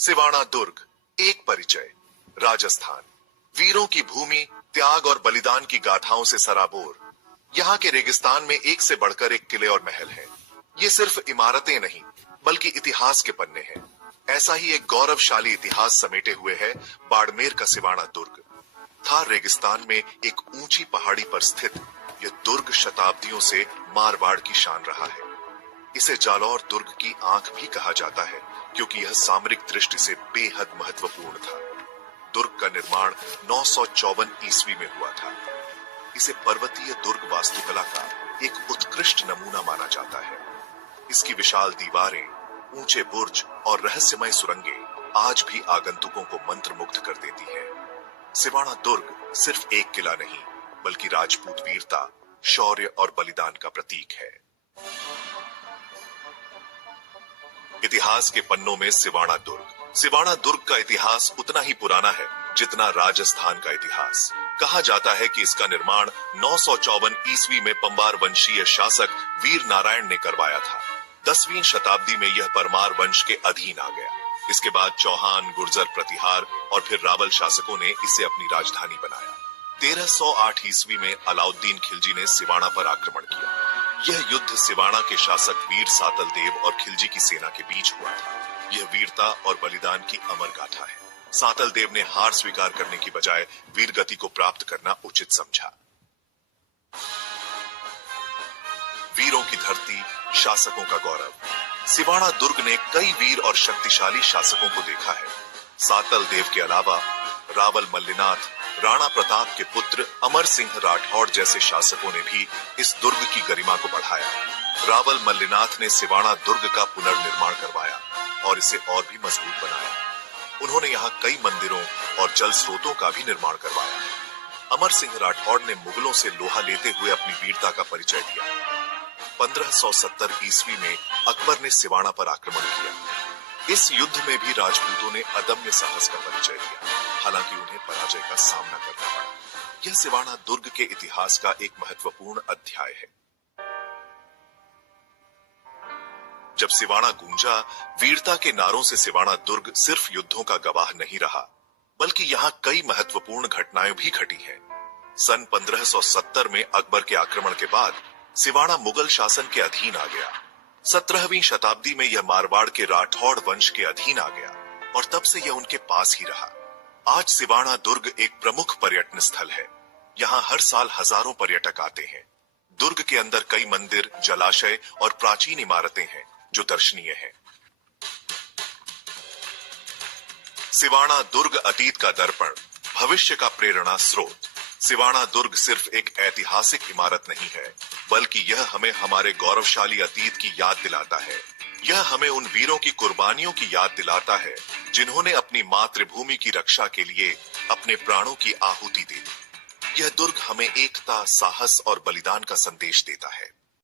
सिवाना दुर्ग, एक परिचय। राजस्थान, वीरों की भूमि, त्याग और बलिदान की गाथाओं से सराबोर। यहाँ के रेगिस्तान में एक से बढ़कर एक किले और महल हैं। ये सिर्फ इमारतें नहीं, बल्कि इतिहास के पन्ने हैं। ऐसा ही एक गौरवशाली इतिहास समेटे हुए है बाड़मेर का सिवाना दुर्ग। थार रेगिस्तान में एक ऊंची पहाड़ी पर स्थित यह दुर्ग शताब्दियों से मारवाड़ की शान रहा है। इसे जालौर दुर्ग की आंख भी कहा जाता है, क्योंकि यह सामरिक दृष्टि से बेहद महत्वपूर्ण था। दुर्ग का निर्माण 954 ईस्वी में हुआ था। इसे पर्वतीय दुर्ग वास्तुकला का एक उत्कृष्ट नमूना माना जाता है। इसकी विशाल दीवारें, ऊंचे बुर्ज और रहस्यमय सुरंगें आज भी आगंतुकों को मंत्रमुग्ध कर देती हैं। सिवाना दुर्ग सिर्फ एक किला नहीं, बल्कि राजपूत वीरता, शौर्य और बलिदान का प्रतीक है। इतिहास के पन्नों में सिवाना दुर्ग का इतिहास उतना ही पुराना है जितना राजस्थान का इतिहास। कहा जाता है कि इसका निर्माण 954 ईस्वी में पंबार वंशीय शासक वीर नारायण ने करवाया था। 10वीं शताब्दी में यह परमार वंश के अधीन आ गया। इसके बाद चौहान, गुर्जर, प्रतिहार और फिर रावल शासकों ने इसे अपनी राजधानी बनाया। 1308 ईस्वी में अलाउद्दीन खिलजी ने सिवाना पर आक्रमण किया। यह युद्ध सिवाना के शासक वीर सातल देव और खिलजी की सेना के बीच हुआ था। यह वीरता और बलिदान की अमर गाथा है। सातल देव ने हार स्वीकार करने की बजाय वीरगति को प्राप्त करना उचित समझा। वीरों की धरती, शासकों का गौरव। सिवाना दुर्ग ने कई वीर और शक्तिशाली शासकों को देखा है। सातल देव के अलावा रावल मल्लिनाथ, राणा प्रताप के पुत्र अमर सिंह राठौड़ जैसे शासकों ने भी इस दुर्ग की गरिमा को बढ़ाया। रावल मल्लिनाथ ने सिवाना दुर्ग का पुनर्निर्माण करवाया और इसे और भी मजबूत बनाया। उन्होंने यहाँ कई मंदिरों और जल स्रोतों का भी निर्माण करवाया। अमर सिंह राठौड़ ने मुगलों से लोहा लेते हुए अपनी वीरता का परिचय दिया। 1570 ईस्वी में अकबर ने सिवाना पर आक्रमण किया। इस युद्ध में भी राजपूतों ने अदम्य साहस का परिचय दिया, हालांकि उन्हें पराजय का सामना करना पड़ा। यह सिवाना दुर्ग के इतिहास का एक महत्वपूर्ण अध्याय है। जब सिवाना गूंजा, वीरता के नारों से सिवाना दुर्ग सिर्फ युद्धों का गवाह नहीं रहा, बल्कि यहाँ कई महत्वपूर्ण घटनाएं भी घटी हैं। सन 1570 में अकबर के आक्रमण के बाद सिवाना मुगल शासन के अधीन आ गया। 17वीं शताब्दी में यह मारवाड़ के राठौड़ वंश के अधीन आ गया और तब से यह उनके पास ही रहा। आज सिवाना दुर्ग एक प्रमुख पर्यटन स्थल है। यहाँ हर साल हजारों पर्यटक आते हैं। दुर्ग के अंदर कई मंदिर, जलाशय और प्राचीन इमारतें हैं जो दर्शनीय हैं। सिवाना दुर्ग अतीत का दर्पण, भविष्य का प्रेरणा स्रोत। सिवाना दुर्ग सिर्फ एक ऐतिहासिक इमारत नहीं है, बल्कि यह हमें हमारे गौरवशाली अतीत की याद दिलाता है। यह हमें उन वीरों की कुर्बानियों की याद दिलाता है जिन्होंने अपनी मातृभूमि की रक्षा के लिए अपने प्राणों की आहुति दे दी। यह दुर्ग हमें एकता, साहस और बलिदान का संदेश देता है।